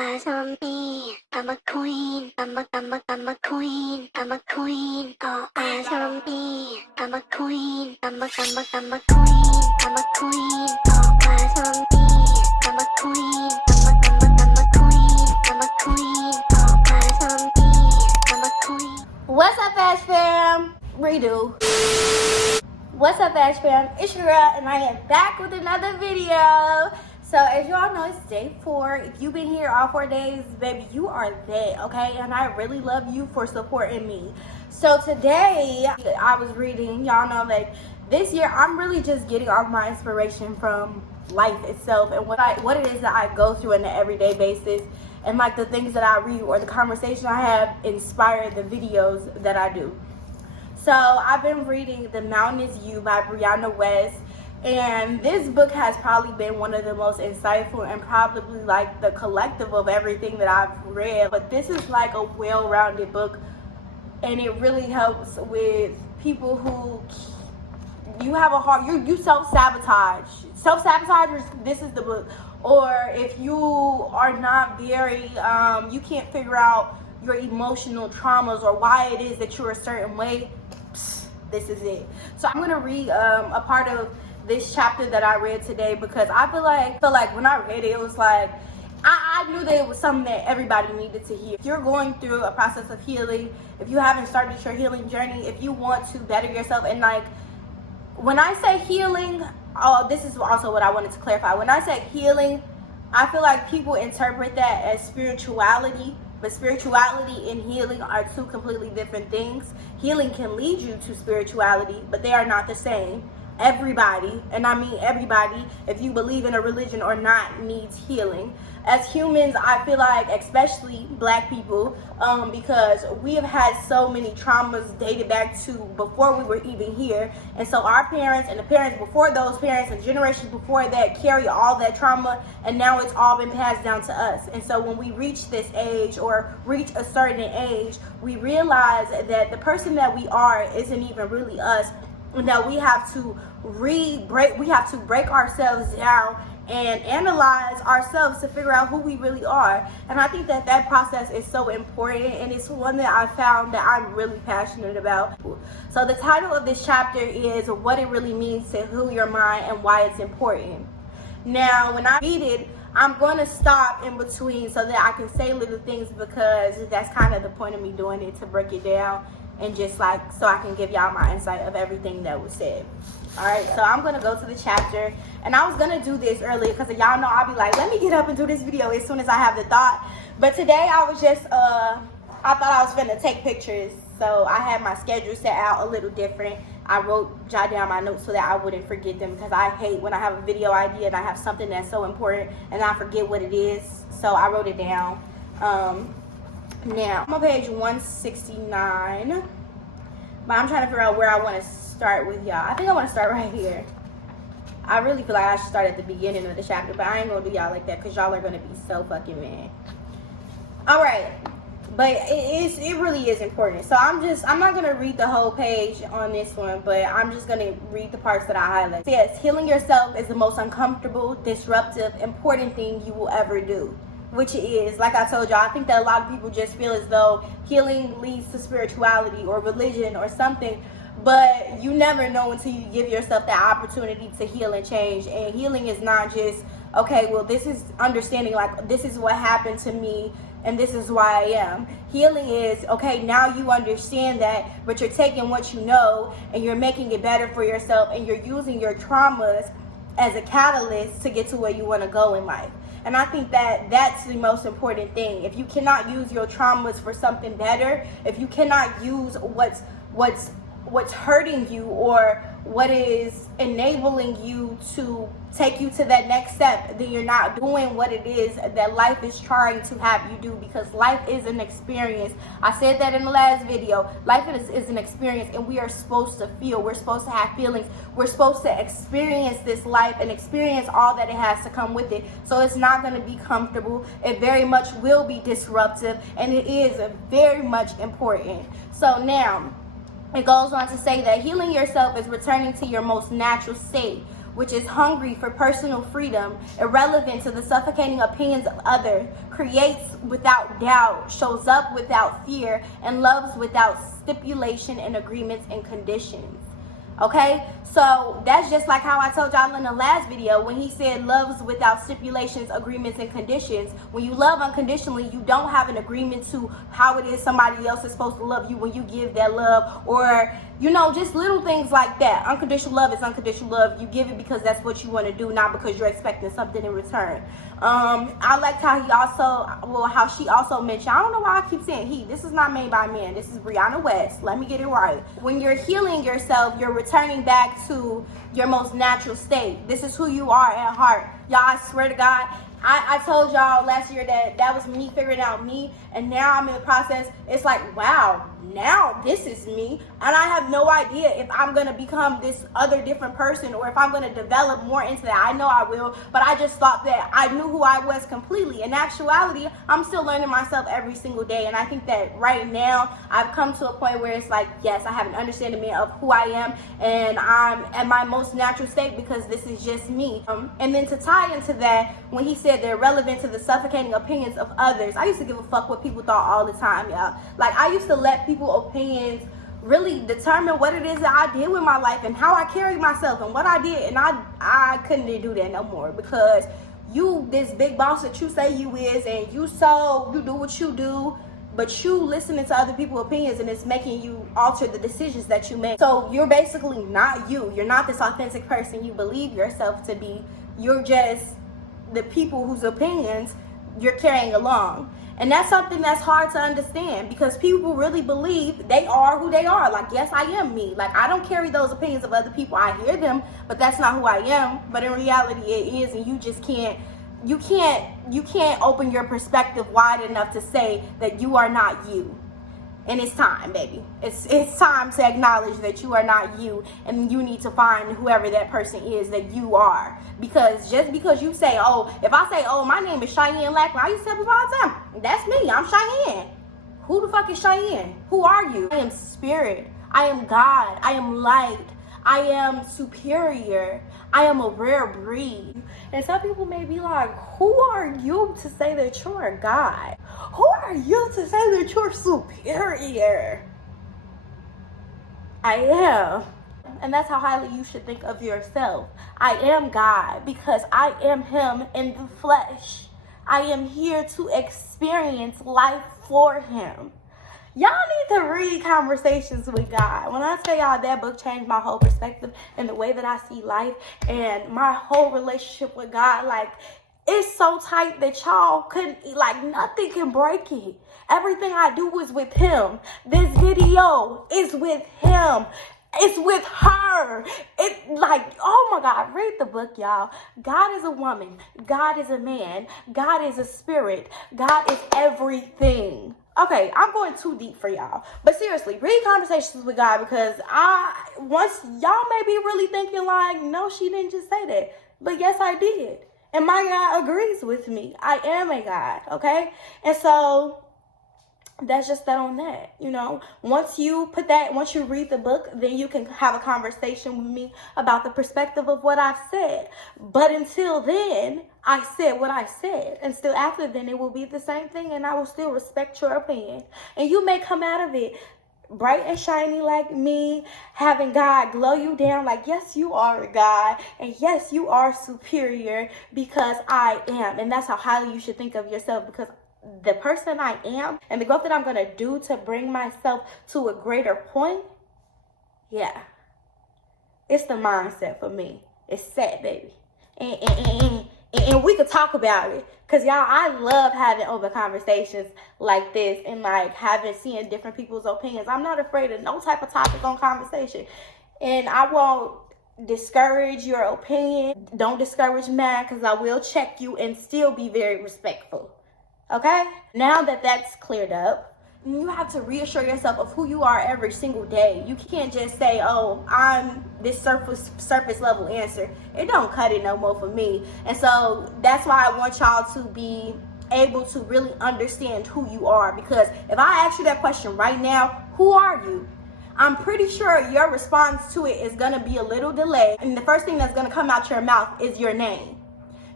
eyes on me. I'm a queen. I'm a queen. I'm a queen. All eyes on me. I'm a queen. I'm a queen. I'm a queen. All eyes on me. I'm a queen. I'm a queen. I'm a queen. All eyes on me. I'm a queen. What's up, Fash fam? Redo. What's up, Fash fam? It's your girl, and I am back with another video. So as y'all know, it's day 4. If you've been here all 4 days, baby, you are there, okay? And I really love you for supporting me. So today, I was reading, y'all know that this year, I'm really just getting all my inspiration from life itself and what it is that I go through on an everyday basis. And like the things that I read or the conversation I have inspire the videos that I do. So I've been reading The Mountain Is You by Brianna West. And this book has probably been one of the most insightful and probably like the collective of everything that I've read. But this is like a well-rounded book, and it really helps with people who you have a heart, you self-sabotage. Self-sabotage, this is the book. Or if you are not very, you can't figure out your emotional traumas or why it is that you're a certain way, this is it. So I'm going to read a part of this chapter that I read today because I feel like when I read it, it was like I knew that it was something that everybody needed to hear. If you're going through a process of healing, if you haven't started your healing journey, if you want to better yourself, and like when I say healing, this is also what I wanted to clarify. When I say healing, I feel like people interpret that as spirituality, but spirituality and healing are two completely different things. Healing can lead you to spirituality, but they are not the same. Everybody, and I mean everybody, if you believe in a religion or not, needs healing. As humans, I feel like, especially black people, because we have had so many traumas dated back to before we were even here. And so our parents and the parents before those parents and generations before that carry all that trauma, and now it's all been passed down to us. And so when we reach this age or reach a certain age, we realize that the person that we are isn't even really us. That we have to break ourselves down and analyze ourselves to figure out who we really are. And I think that that process is so important, and it's one that I found that I'm really passionate about. So the title of this chapter is What It Really Means to Heal Your Mind and Why It's Important. Now, when I read it, I'm going to stop in between so that I can say little things, because that's kind of the point of me doing it, to break it down and just like so I can give y'all my insight of everything that was said. All right, so I'm gonna go to the chapter, and I was gonna do this earlier because y'all know I'll be like, let me get up and do this video as soon as I have the thought. But today I was just I thought I was gonna take pictures, so I had my schedule set out a little different. I jot down my notes so that I wouldn't forget them, because I hate when I have a video idea and I have something that's so important and I forget what it is. So I wrote it down. Now, I'm on page 169, but I'm trying to figure out where I want to start with y'all. I think I want to start right here. I really feel like I should start at the beginning of the chapter, but I ain't going to do y'all like that because y'all are going to be so fucking mad. All right, but it really is important. So I'm not going to read the whole page on this one, but I'm just going to read the parts that I highlight. It says, healing yourself is the most uncomfortable, disruptive, important thing you will ever do. Which it is. Like I told y'all, I think that a lot of people just feel as though healing leads to spirituality or religion or something, but you never know until you give yourself that opportunity to heal and change. And healing is not just, okay, well, this is understanding, like, this is what happened to me and this is why I am. Healing is, okay, now you understand that, but you're taking what you know and you're making it better for yourself, and you're using your traumas as a catalyst to get to where you want to go in life. And I think that that's the most important thing. If you cannot use your traumas for something better, if you cannot use what's hurting you or what is enabling you to take you to that next step, then you're not doing what it is that life is trying to have you do, because life is an experience. I said that in the last video. Life is an experience, and we are supposed to feel. We're supposed to have feelings. We're supposed to experience this life and experience all that it has to come with it. So it's not going to be comfortable. It very much will be disruptive, and it is very much important. So now, it goes on to say that healing yourself is returning to your most natural state, which is hungry for personal freedom, irrelevant to the suffocating opinions of others, creates without doubt, shows up without fear, and loves without stipulation and agreements and conditions. Okay, so that's just like how I told y'all in the last video when he said loves without stipulations, agreements, and conditions. When you love unconditionally, you don't have an agreement to how it is somebody else is supposed to love you when you give that love, or you know, just little things like that. Unconditional love is unconditional love. You give it because that's what you want to do, not because you're expecting something in return. I liked how how she also mentioned, I don't know why I keep saying he, this is not made by man, this is Brianna West, let me get it right. When you're healing yourself, you're returning back to your most natural state. This is who you are at heart. Y'all, I swear to God, I told y'all last year that was me figuring out me, and now I'm in the process. It's like, wow, now this is me, and I have no idea if I'm gonna become this other different person or if I'm gonna develop more into that. I know I will, but I just thought that I knew who I was completely. In actuality, I'm still learning myself every single day, and I think that right now I've come to a point where it's like, yes, I have an understanding of who I am, and I'm at my most natural state because this is just me. And then to tie into that, when he said they're relevant to the suffocating opinions of others, I used to give a fuck what people thought all the time, y'all. Like, I used to let people's opinions really determine what it is that I did with my life and how I carried myself and what I did, and I couldn't do that no more, because you this big boss that you say you is, and you do what you do, but you listening to other people's opinions, and it's making you alter the decisions that you make. So you're basically not you. You're not this authentic person you believe yourself to be. You're just the people whose opinions you're carrying along. And that's something that's hard to understand, because people really believe they are who they are. Like, yes, I am me. Like, I don't carry those opinions of other people. I hear them, but that's not who I am. But in reality, it is, and you just can't open your perspective wide enough to say that you are not you. And it's time, baby. It's time to acknowledge that you are not you, and you need to find whoever that person is that you are. Because just because you say, oh, if I say, oh, my name is Cheyanne Lackland, I used to tell people all the time, that's me, I'm Cheyanne. Who the fuck is Cheyanne? Who are you? I am spirit. I am God. I am light. I am superior. I am a rare breed. And some people may be like, who are you to say that you're a God? Who are you to say that you're superior? I am. And that's how highly you should think of yourself. I am God because I am Him in the flesh. I am here to experience life for Him. Y'all need to read Conversations with God. When I tell y'all that book changed my whole perspective and the way that I see life and my whole relationship with God, like, it's so tight that y'all couldn't, like, nothing can break it. Everything I do is with Him. This video is with Him. It's with her. It, like, oh my God, read the book, y'all. God is a woman. God is a man. God is a spirit. God is everything. Okay, I'm going too deep for y'all. But seriously, read Conversations with God, because once y'all may be really thinking like, no, she didn't just say that. But yes, I did. And my God agrees with me. I am a God, okay? And so that's just that on that, you know. Once you read the book, then you can have a conversation with me about the perspective of what I've said. But until then, I said what I said. And still after then, it will be the same thing, and I will still respect your opinion. And you may come out of it bright and shiny like me, having God glow you down like, yes, you are a God, and yes, you are superior because I am. And that's how highly you should think of yourself, because the person I am and the growth that I'm going to do to bring myself to a greater point, yeah, it's the mindset for me. It's set, baby. And we could talk about it, because y'all, I love having open conversations like this and like seeing different people's opinions. I'm not afraid of no type of topic on conversation, and I won't discourage your opinion. Don't discourage mine, because I will check you and still be very respectful. Okay? Now that that's cleared up, you have to reassure yourself of who you are every single day. You can't just say, oh, I'm this surface level answer. It don't cut it no more for me. And so that's why I want y'all to be able to really understand who you are. Because if I ask you that question right now, who are you? I'm pretty sure your response to it is gonna be a little delayed, and the first thing that's gonna come out your mouth is your name.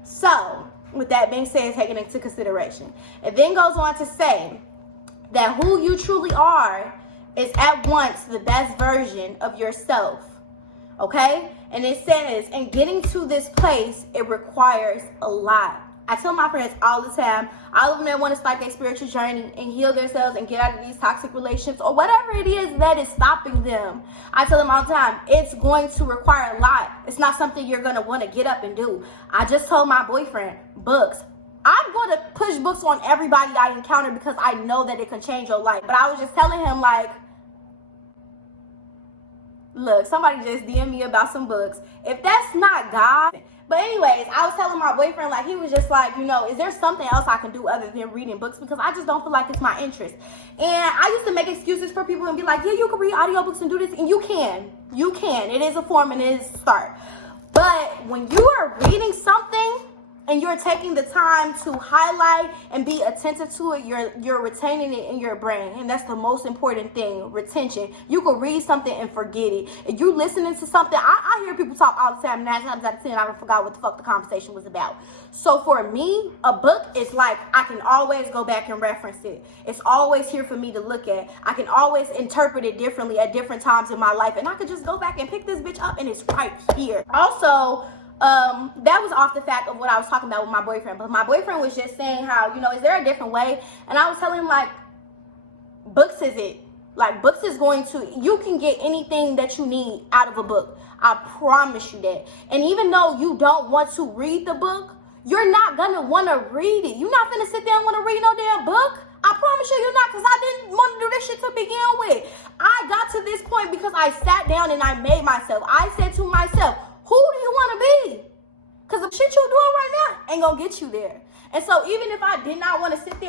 So, with that being said, take it into consideration. It then goes on to say that who you truly are is at once the best version of yourself. Okay? And it says, in getting to this place, it requires a lot. I tell my friends all the time, all of them that want to start their spiritual journey and heal themselves and get out of these toxic relationships or whatever it is that is stopping them. I tell them all the time, it's going to require a lot. It's not something you're going to want to get up and do. I just told my boyfriend, books. I'm going to push books on everybody I encounter because I know that it can change your life. But I was just telling him, like, look, somebody just DM'd me about some books. If that's not God. But anyways, I was telling my boyfriend, like, he was just like, you know, is there something else I can do other than reading books? Because I just don't feel like it's my interest. And I used to make excuses for people and be like, yeah, you can read audiobooks and do this. And you can. You can. It is a form and it is a start. But when you are reading something and you're taking the time to highlight and be attentive to it, you're retaining it in your brain. And that's the most important thing, retention. You can read something and forget it. If you listening to something, I hear people talk all the time, 9 times out of 10, I forgot what the fuck the conversation was about. So for me, a book is like, I can always go back and reference it. It's always here for me to look at. I can always interpret it differently at different times in my life. And I could just go back and pick this bitch up and it's right here. Also, that was off the fact of what I was talking about with my boyfriend. But my boyfriend was just saying how, you know, is there a different way? And I was telling him, like, books is it. Like, books is going to, you can get anything that you need out of a book. I promise you that. And even though you don't want to read the book, you're not going to want to read it. You're not going to sit there and want to read no damn book. I promise you you're not, because I didn't want to do this shit to begin with. I got to this point because I sat down and I made myself. I said to myself, who do you want to be? Because the shit you're doing right now ain't going to get you there. And so even if I did not want to sit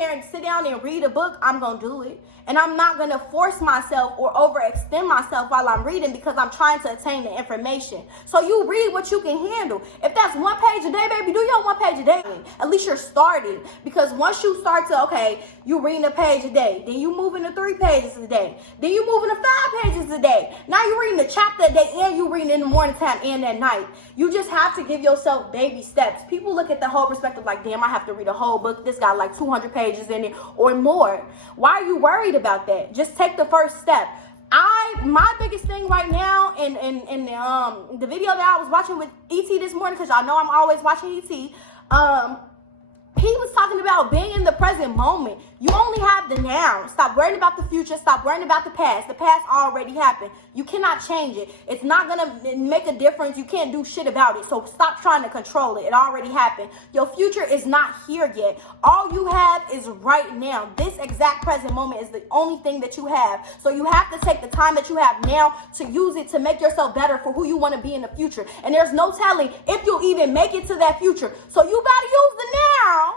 down and read a book, I'm going to do it. And I'm not going to force myself or overextend myself while I'm reading because I'm trying to attain the information. So you read what you can handle. If that's 1 page a day, baby, do your 1 page a day. At least you're starting. Because once you start to, okay, you reading a page a day. Then you move into 3 pages a day. Then you move into 5 pages a day. Now you're reading a chapter a day and you reading in the morning time and at night. You just have to give yourself baby steps. People look at the whole perspective like, damn, I have to read a whole book. This got like 200 pages in it or more. Why are you worried about that? Just take the first step. My biggest thing right now in the video that I was watching with ET this morning, because y'all know I'm always watching ET, he was talking about being in the present moment. You only have the now. Stop worrying about the future. Stop worrying about the past. The past already happened. You cannot change it. It's not going to make a difference. You can't do shit about it. So stop trying to control it. It already happened. Your future is not here yet. All you have is right now. This exact present moment is the only thing that you have. So you have to take the time that you have now to use it to make yourself better for who you want to be in the future. And there's no telling if you'll even make it to that future. So you better use the now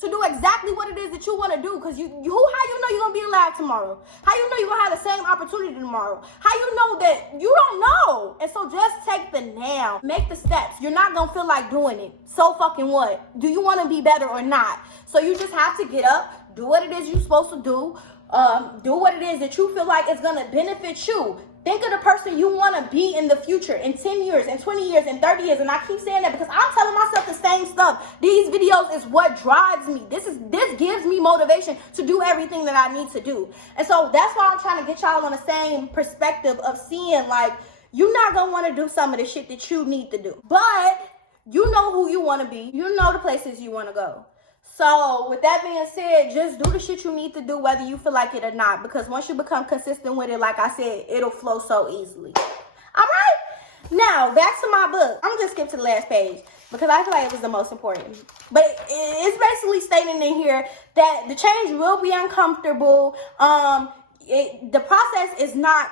to do exactly what it is that you want to do. Because how you know you're going to be alive tomorrow? How you know you're going to have the same opportunity tomorrow? How you know that you don't know? And so just take the now. Make the steps. You're not going to feel like doing it. So fucking what? Do you want to be better or not? So you just have to get up, do what it is you're supposed to do. Do what it is that you feel like is going to benefit you. Think of the person you want to be in the future, in 10 years, in 20 years, in 30 years. And I keep saying that because I'm telling myself the same stuff. These videos is what drives me. This gives me motivation to do everything that I need to do. And so that's why I'm trying to get y'all on the same perspective of seeing, like, you're not going to want to do some of the shit that you need to do. But you know who you want to be. You know the places you want to go. So with that being said, just do the shit you need to do whether you feel like it or not. Because once you become consistent with it, like I said, it'll flow so easily. All right? Now, back to my book. I'm going to skip to the last page because I feel like it was the most important. But it's basically stating in here that the change will be uncomfortable. The process is not,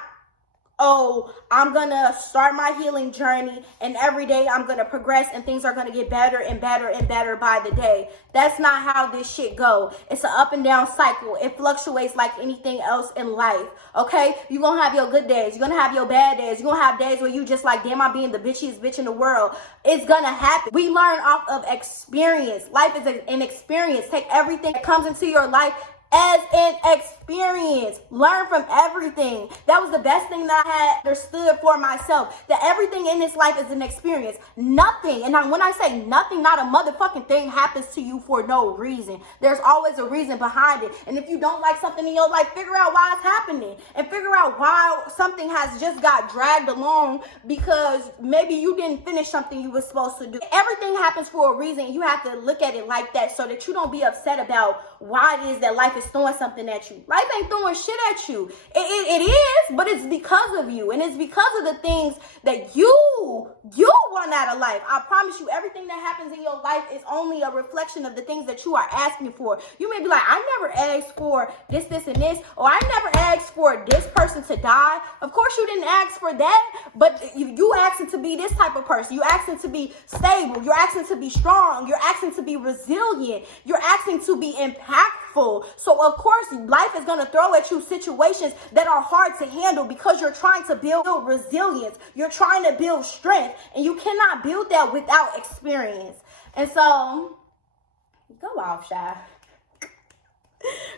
oh, I'm going to start my healing journey and every day I'm going to progress and things are going to get better and better and better by the day. That's not how this shit go. It's an up and down cycle. It fluctuates like anything else in life, okay? You're going to have your good days. You're going to have your bad days. You're going to have days where you just like, damn, I'm being the bitchiest bitch in the world. It's going to happen. We learn off of experience. Life is an experience. Take everything that comes into your life as an experience. Learn from everything. That was the best thing that I had understood for myself, that everything in this life is an experience. Nothing, and when I say nothing, not a motherfucking thing happens to you for no reason. There's always a reason behind it. And if you don't like something in your life, figure out why it's happening, and figure out why something has just got dragged along because maybe you didn't finish something you were supposed to do. Everything happens for a reason. You have to look at it like that so that you don't be upset about why it is that life is throwing something at you. Life ain't throwing shit at you. It is, but it's because of you. And it's because of the things that you want out of life. I promise you, everything that happens in your life is only a reflection of the things that you are asking for. You may be like, I never asked for this, and this, or I never asked for this person to die. Of course you didn't ask for that, but you asking to be this type of person. You asking to be stable. You're asking to be strong. You're asking to be resilient. You're asking to be impactful. So of course, life is going to throw at you situations that are hard to handle because you're trying to build resilience. You're trying to build strength, and you cannot build that without experience. And so, go off, Shy.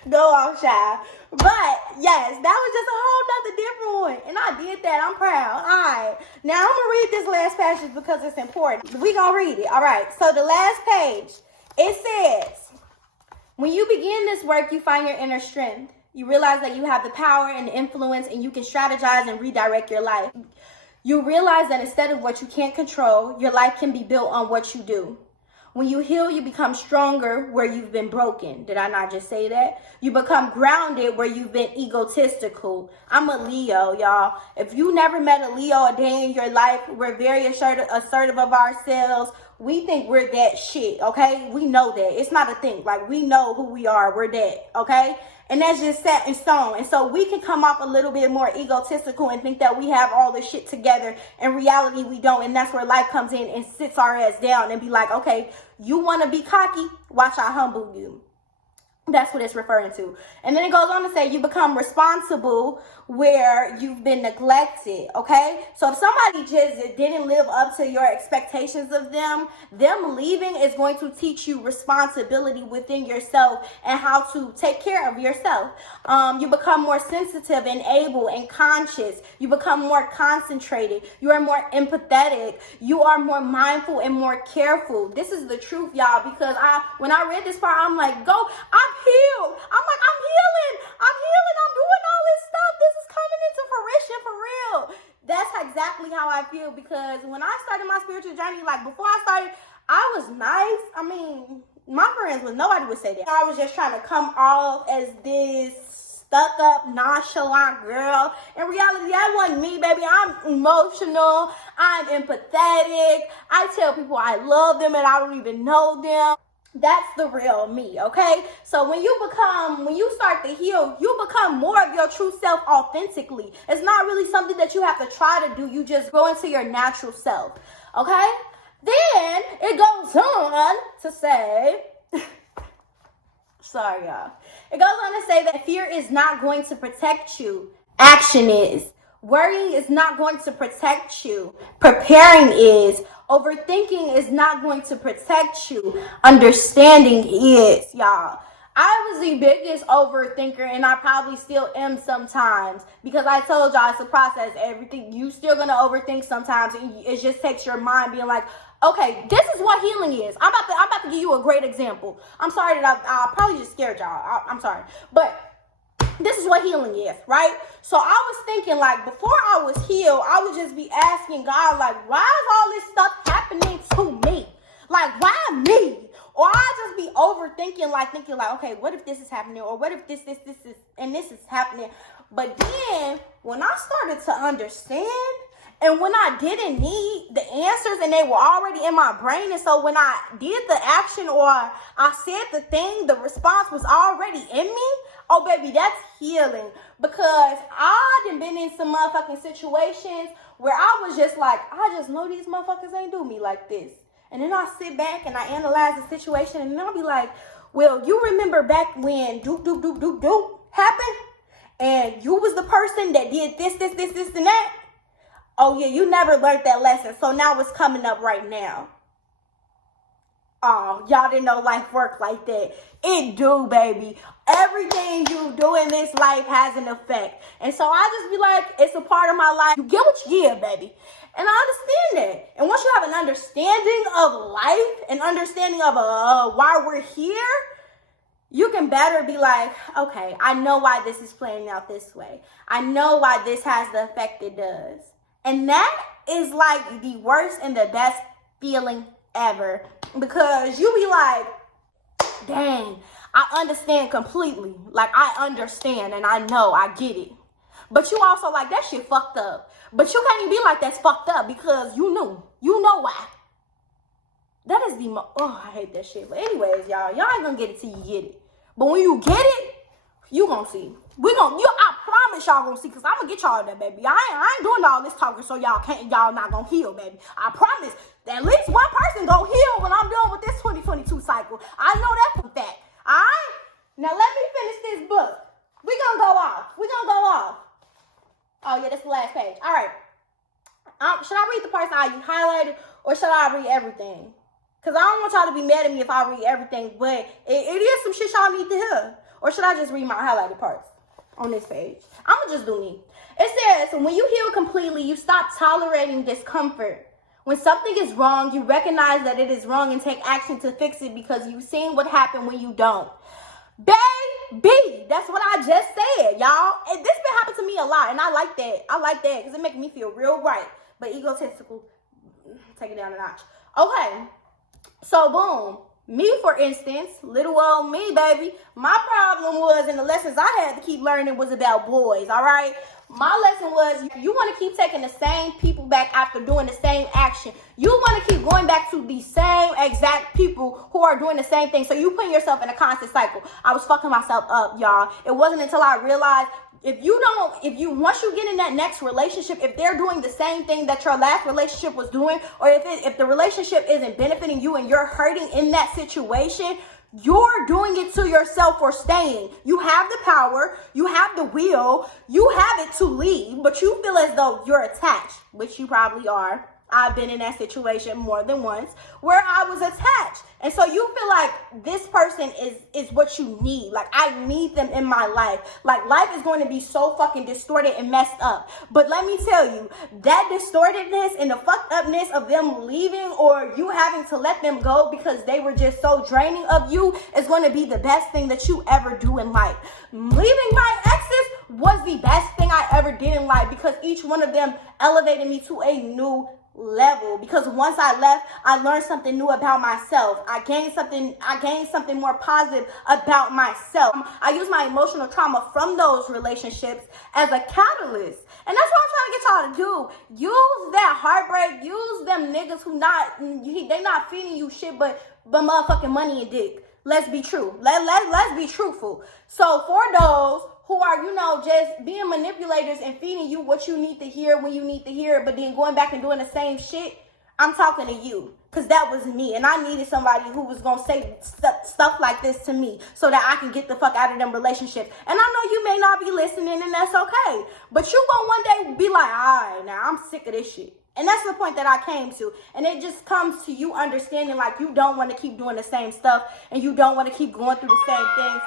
Go off, Shy. But yes, that was just a whole nother different one, and I did that. I'm proud. All right, now I'm gonna read this last passage because it's important. We gonna read it. All right, so the last page, it says, when you begin this work, you find your inner strength. You realize that you have the power and the influence, and you can strategize and redirect your life. You realize that instead of what you can't control, your life can be built on what you do. When you heal, you become stronger where you've been broken. Did I not just say that? You become grounded where you've been egotistical. I'm a Leo, y'all. If you never met a Leo a day in your life, we're very assertive of ourselves. We think we're that shit, okay? We know that. It's not a thing. Like, we know who we are. We're that, okay? And that's just set in stone. And so we can come off a little bit more egotistical and think that we have all this shit together. In reality, we don't. And that's where life comes in and sits our ass down and be like, okay, you want to be cocky? Watch I humble you. That's what it's referring to. And then it goes on to say you become responsible where you've been neglected, okay? So if somebody just didn't live up to your expectations of them leaving is going to teach you responsibility within yourself and how to take care of yourself. You become more sensitive and able and conscious. You become more concentrated. You are more empathetic. You are more mindful and more careful. This is the truth, y'all, because when I read this part, I'm like, I'm healed. I'm healing. I'm doing all this stuff. This is coming into fruition for real. That's exactly how I feel, because when I started my spiritual journey, like before I started, I was nice. I mean, my friends nobody would say that. I was just trying to come off as this stuck up, nonchalant girl. In reality, that wasn't me, baby. I'm emotional. I'm empathetic. I tell people I love them and I don't even know them. That's the real me, okay? So when you start to heal, you become more of your true self authentically. It's not really something that you have to try to do. You just go into your natural self, okay? Then it goes on to say, sorry, y'all. It goes on to say that fear is not going to protect you. Action is. Worrying is not going to protect you. Preparing is. Overthinking is not going to protect you. Understanding is, y'all. I was the biggest overthinker, and I probably still am sometimes, because I told y'all it's a process. Everything, you still gonna overthink sometimes. It just takes your mind being like, okay, this is what healing is. I'm about to give you a great example. I'm sorry that I probably just scared y'all. I'm sorry, but this is what healing is, right? So I was thinking, like, before I was healed, I would just be asking God, like, why is all this stuff happening to me? Like, why me? Or I just be overthinking, thinking, okay, what if this is happening? Or what if this is, and this is happening? But then, when I started to understand, and when I didn't need the answers and they were already in my brain, and so when I did the action or I said the thing, the response was already in me. Oh, baby, that's healing. Because I done been in some motherfucking situations where I was just like, I just know these motherfuckers ain't do me like this. And then I sit back and I analyze the situation, and then I'll be like, well, you remember back when doop happened? And you was the person that did this, and that? Oh, yeah, you never learned that lesson. So now it's coming up right now. Oh, y'all didn't know life worked like that. It do, baby. Everything you do in this life has an effect. And so I just be like, it's a part of my life. You get what you give, baby. And I understand that. And once you have an understanding of life, an understanding of why we're here, you can better be like, okay, I know why this is playing out this way. I know why this has the effect it does. And that is like the worst and the best feeling ever. Because you be like, dang, I understand completely. Like, I understand and I know, I get it. But you also like, that shit fucked up. But you can't even be like, that's fucked up, because you knew. You know why. That is the oh, I hate that shit. But anyways, y'all ain't gonna get it till you get it. But when you get it, you gonna see. I promise y'all gonna see, because I'm gonna get y'all there, baby. I ain't doing all this talking so y'all not gonna heal, baby. I promise that at least one person gonna heal when I'm done with this 2022 cycle. I know that for a fact. Alright? Now let me finish this book. We gonna go off. Oh yeah, that's the last page. Alright. Should I read the parts I highlighted, or should I read everything? Because I don't want y'all to be mad at me if I read everything, but it is some shit y'all need to hear. Or should I just read my highlighted parts on this page? I'm going to just do me. It says, when you heal completely, you stop tolerating discomfort. When something is wrong, you recognize that it is wrong and take action to fix it, because you've seen what happened when you don't. Baby, that's what I just said, y'all. And this been happening to me a lot, and I like that. Because it makes me feel real right. But egotistical, take it down a notch. Okay. So, boom, me, for instance, little old me, baby, my problem was, and the lessons I had to keep learning was about boys, all right? My lesson was, you want to keep taking the same people back after doing the same action. You want to keep going back to the same exact people who are doing the same thing. So you put yourself in a constant cycle. I was fucking myself up, y'all. It wasn't until I realized, once you get in that next relationship, if they're doing the same thing that your last relationship was doing, or if the relationship isn't benefiting you and you're hurting in that situation, you're doing it to yourself for staying. You have the power, you have the will, you have it to leave, but you feel as though you're attached, which you probably are. I've been in that situation more than once where I was attached. And so you feel like this person is what you need. Like, I need them in my life. Like, life is going to be so fucking distorted and messed up. But let me tell you, that distortedness and the fucked upness of them leaving, or you having to let them go because they were just so draining of you, is going to be the best thing that you ever do in life. Leaving my exes was the best thing I ever did in life, because each one of them elevated me to a new level. Because once I left, I learned something new about myself. I gained something more positive about myself. I used my emotional trauma from those relationships as a catalyst. And that's what I'm trying to get y'all to do. Use that heartbreak. Use them niggas they not feeding you shit but motherfucking money and dick. Let's be true. Let's be truthful. So for those who are, just being manipulators and feeding you what you need to hear when you need to hear it, but then going back and doing the same shit, I'm talking to you. Because that was me. And I needed somebody who was going to say stuff like this to me so that I can get the fuck out of them relationships. And I know you may not be listening, and that's okay. But you going to one day be like, all right, now I'm sick of this shit. And that's the point that I came to. And it just comes to you understanding, like, you don't want to keep doing the same stuff, and you don't want to keep going through the same things.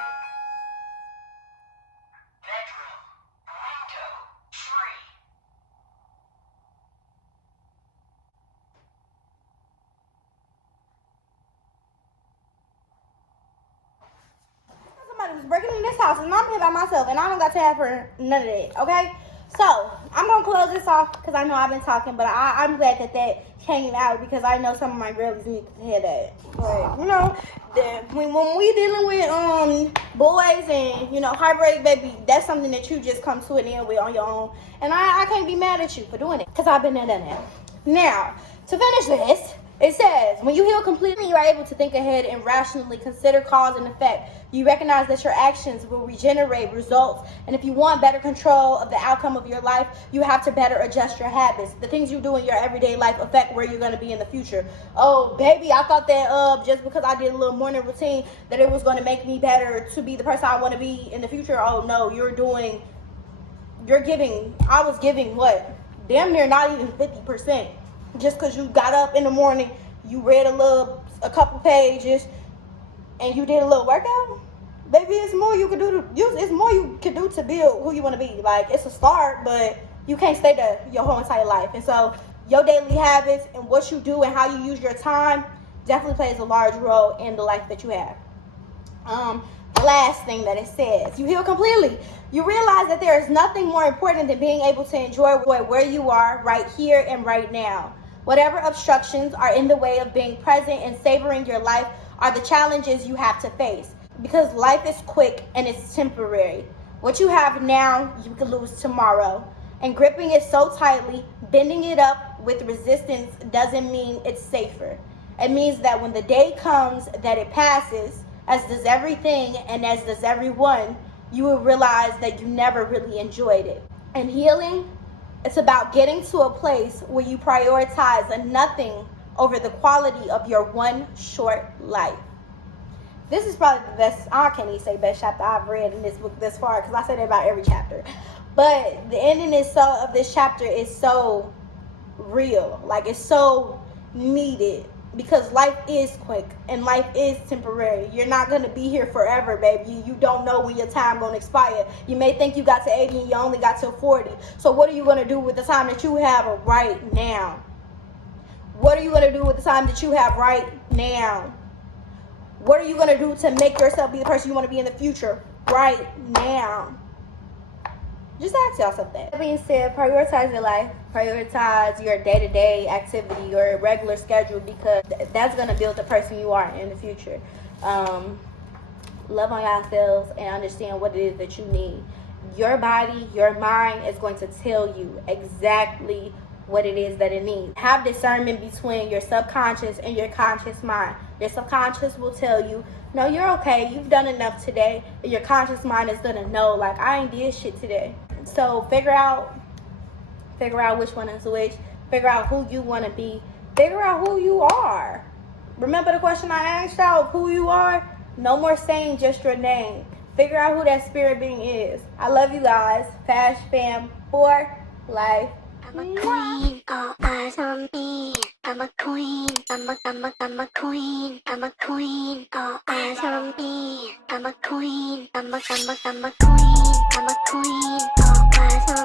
Was breaking in this house, and I'm here by myself, and I don't got time for none of that, okay? So, I'm going to close this off, because I know I've been talking, but I'm glad that came out, because I know some of my girlies need to hear that. But, when we dealing with boys and, heartbreak, baby, that's something that you just come to an end with on your own, and I can't be mad at you for doing it, because I've been there, done that. Now, to finish this, it says, when you heal completely, you are able to think ahead and rationally consider cause and effect. You recognize that your actions will regenerate results. And if you want better control of the outcome of your life, you have to better adjust your habits. The things you do in your everyday life affect where you're going to be in the future. Oh, baby, I thought that just because I did a little morning routine that it was going to make me better to be the person I want to be in the future. Oh, no, I was giving what? Damn near not even 50%. Just because you got up in the morning, you read a little a couple pages and you did a little workout, baby, it's more you can do to build who you want to be. Like, it's a start, but you can't stay there your whole entire life. And so your daily habits and what you do and how you use your time definitely plays a large role in the life that you have. The last thing that it says, you heal completely. You realize that there is nothing more important than being able to enjoy where you are right here and right now. Whatever obstructions are in the way of being present and savoring your life are the challenges you have to face. Because life is quick and it's temporary. What you have now, you can lose tomorrow. And gripping it so tightly, bending it up with resistance doesn't mean it's safer. It means that when the day comes that it passes, as does everything and as does everyone, you will realize that you never really enjoyed it. And healing, it's about getting to a place where you prioritize a nothing over the quality of your one short life. This is probably the best, I can't even say best chapter I've read in this book this far, because I say that about every chapter. But the ending of this chapter is so real. Like, it's so needed. Because life is quick and life is temporary. You're not going to be here forever, baby. You don't know when your time going to expire. You may think you got to 80 and you only got to 40. So what are you going to do with the time that you have right now? What are you going to do with the time that you have right now? What are you going to do to make yourself be the person you want to be in the future right now? Just ask yourself that. That being said, prioritize your life. Prioritize your day-to-day activity, your regular schedule, because that's going to build the person you are in the future. Love on yourselves and understand what it is that you need. Your body, your mind is going to tell you exactly what it is that it needs. Have discernment between your subconscious and your conscious mind. Your subconscious will tell you, no, you're okay, you've done enough today. And your conscious mind is gonna know, like, I ain't did shit today. So figure out which one is which. Figure out who you want to be. Figure out who you are. Remember the question I asked y'all of who you are? No more saying just your name. Figure out who that spirit being is. I love you guys. Fash fam for life. I'm a queen, all eyes on me. I'm a queen, I'm a queen, I'm a queen, all eyes on me. I'm a queen, I'm a queen, I'm a queen, all eyes on me.